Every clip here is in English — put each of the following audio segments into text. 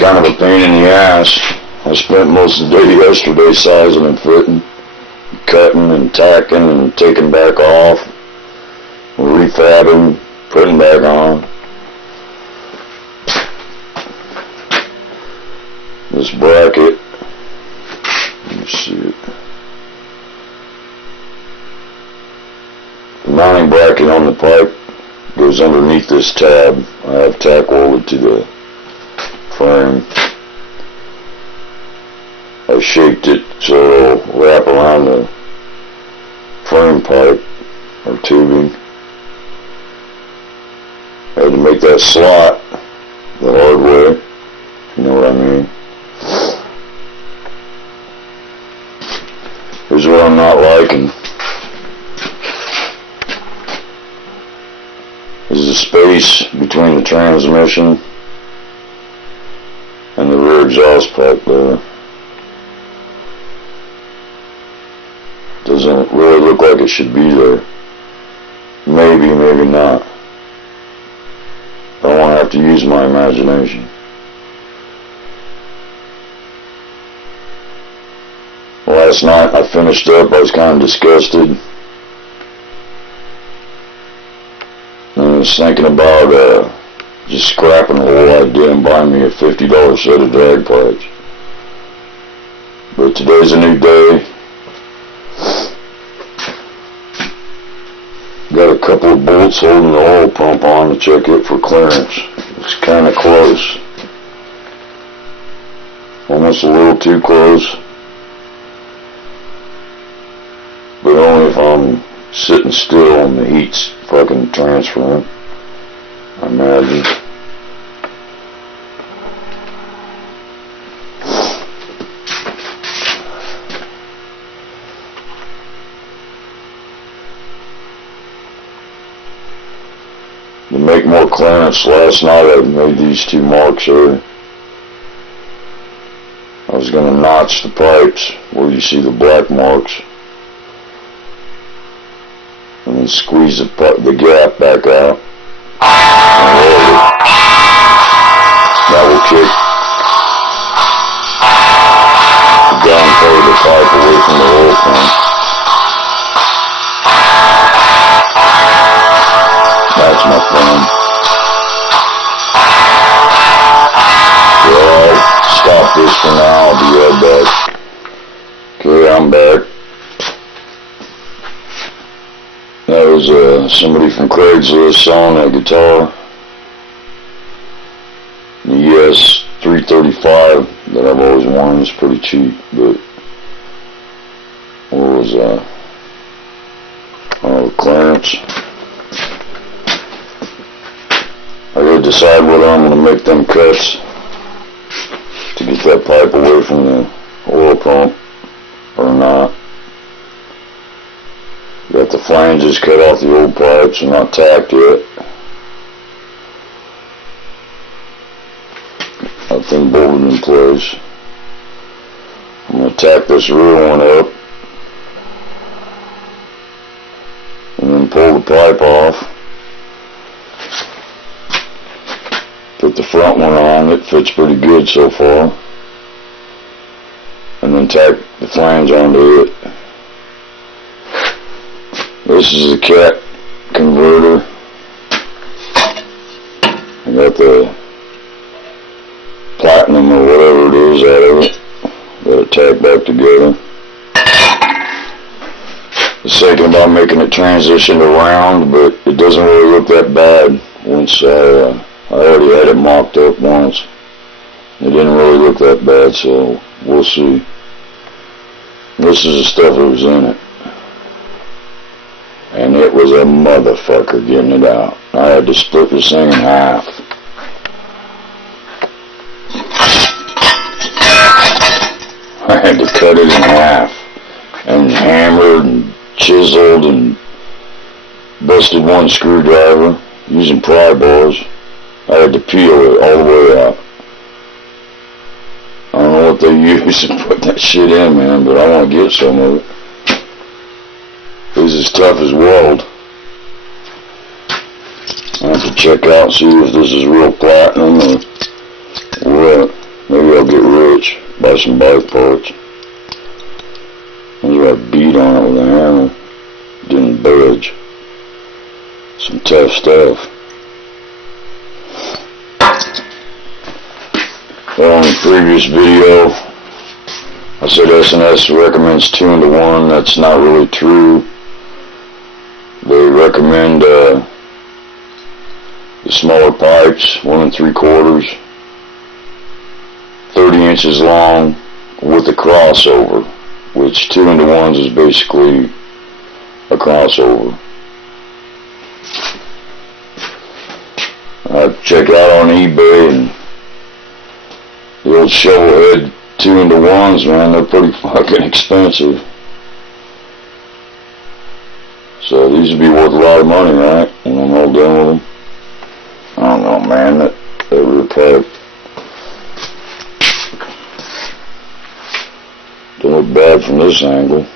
kind of a pain in the ass. I spent most of the day yesterday sizing and fitting, cutting and tacking and taking back off, refabbing, putting back on. This bracket, let me see it. The mounting bracket on the pipe goes underneath this tab. I have tack welded to the frame. I shaped it so it'll wrap around the frame pipe or tubing. I had to make that slot the hard way, you know what I mean. Here's what I'm not liking. Is the space between the transmission and the rear exhaust pipe there. Doesn't really look like it should be there. Maybe, maybe not. I won't have to use my imagination. Last night I finished up, I was kind of disgusted. And I was thinking about just scrapping the whole idea and buying me a $50 set of drag pipes. But today's a new day. Got a couple of bolts holding the oil pump on to check it for clearance. It's kind of close. Almost a little too close. But only if I'm sitting still and the heat's fucking transferring, I imagine. To make more clearance, last night I made these two marks here. I was going to notch the pipes where you see the black marks and then squeeze the gap back out and roll it. That will kick the down part of the pipe away from the oil pump. That's my friend. So I'll stop this for now. I'll be right back. Okay, I'm back. That was somebody from Craigslist selling a guitar. The ES 335 that I've always wanted is pretty cheap, but what was that? Oh, clearance. I gotta decide whether I'm gonna make them cuts to get that pipe away from the oil pump or not. Got the flanges cut off the old pipes and not tacked yet. That thing bolted in place. I'm gonna tack this rear one up and then pull the pipe off. Put the front one on, it fits pretty good so far. And then tack the flange onto it. This is a cat converter. I got the platinum or whatever it is out of it. Got it tacked back together. I was thinking about making it transition around, but it doesn't really look that bad once I already had it mocked up once. It didn't really look that bad, so we'll see. This is the stuff that was in it. And it was a motherfucker getting it out. I had to split this thing in half. I had to cut it in half. And hammered and chiseled and busted one screwdriver using pry bars. I had to peel it all the way out. I don't know what they use to put that shit in, man, but I want to get some of it. It's as tough as weld. I have to check out and see if this is real platinum or what. Maybe I'll get rich, buy some bike parts. Maybe I beat on it with a hammer. Didn't budge. Some tough stuff. Well, in the previous video, I said S&S recommends 2-to-1. That's not really true. They recommend the smaller pipes, 1 3/4, 30 inches long with a crossover, which 2-to-1s is basically a crossover. I checked out on eBay, and the old shovel head 2-to-1s, man, they're pretty fucking expensive. So these would be worth a lot of money, right? When I'm all done with them. I don't know, man, that rear pipe don't look bad from this angle.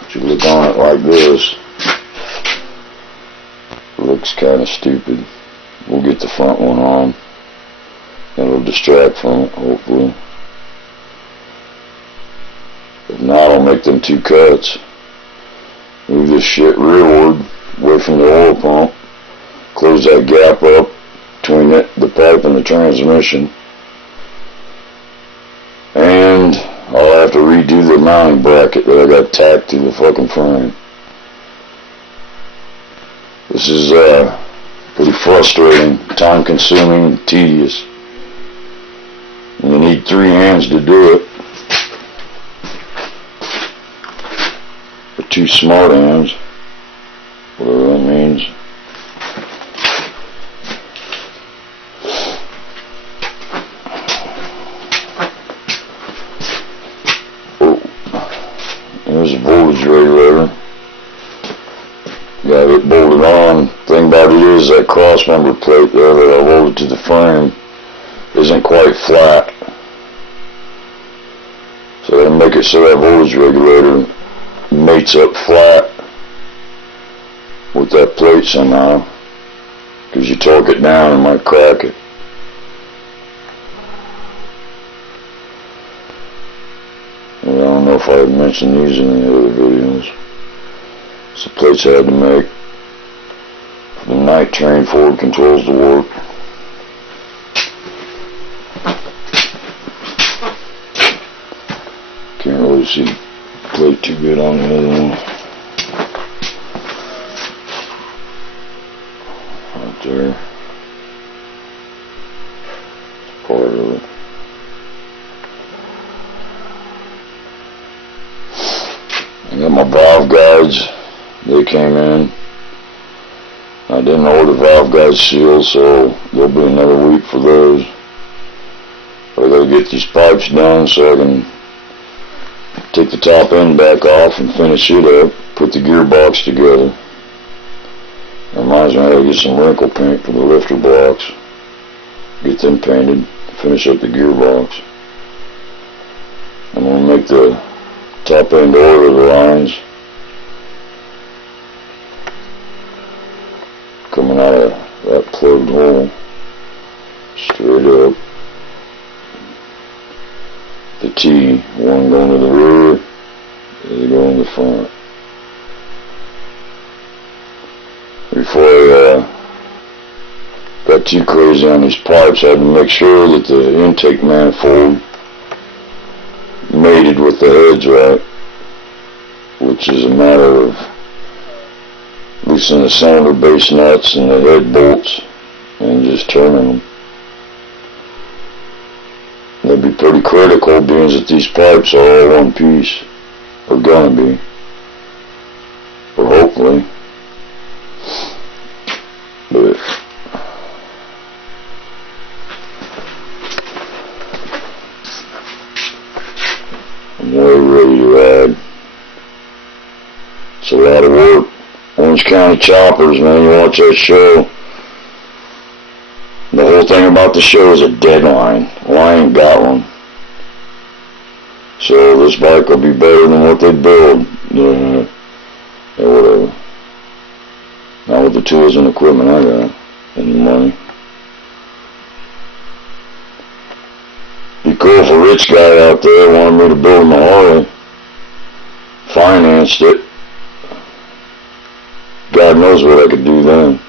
If you look on it like this, it looks kind of stupid. We'll get the front one on. It'll distract from it, hopefully. If not, I'll make them 2 cuts. Move this shit rearward, away from the oil pump. Close that gap up between the pipe and the transmission. And I'll have to redo the mounting bracket that I got tacked to the fucking frame. This is pretty frustrating, time consuming, tedious. And you need 3 hands to do it. Or 2 smart hands, whatever that means. Oh, there's a voltage regulator. Got it bolted on. Thing about it is that cross member plate there that I bolted to the frame isn't quite flat. So I gotta make it so that voltage regulator mates up flat with that plate somehow, because you torque it down and might crack it. And I don't know if I had mentioned these in any other videos. It's the plates I had to make for the night train forward controls to work. Can't really see the plate too good on the other one. Right there. It's part of it. I got my valve guides. They came in. I didn't order valve guide seals, so there'll be another week for those. I gotta get these pipes done so I can take the top end back off and finish it up, put the gearbox together. It reminds me I gotta get some wrinkle paint for the lifter blocks. Get them painted, finish up the gearbox. I'm gonna make the top end oiler lines coming out of that plugged hole straight up. The T, one going to the rear, the other going to the front. Before I got too crazy on these pipes, I had to make sure that the intake manifold mated with the heads right, which is a matter of loosening the cylinder base nuts and the head bolts and just turning them. That'd be pretty critical, being that these pipes are all one piece, or gonna be, or hopefully. But I'm way ready to ride. It's a lot of work. Orange County Choppers, man, you watch that show. The whole thing about the show is a deadline. Well, I ain't got one. So this bike will be better than what they build. Yeah, whatever. the tools and equipment I got and the money. Be cool if a rich guy out there wanted me to build him a Harley, financed it. God knows what I could do then.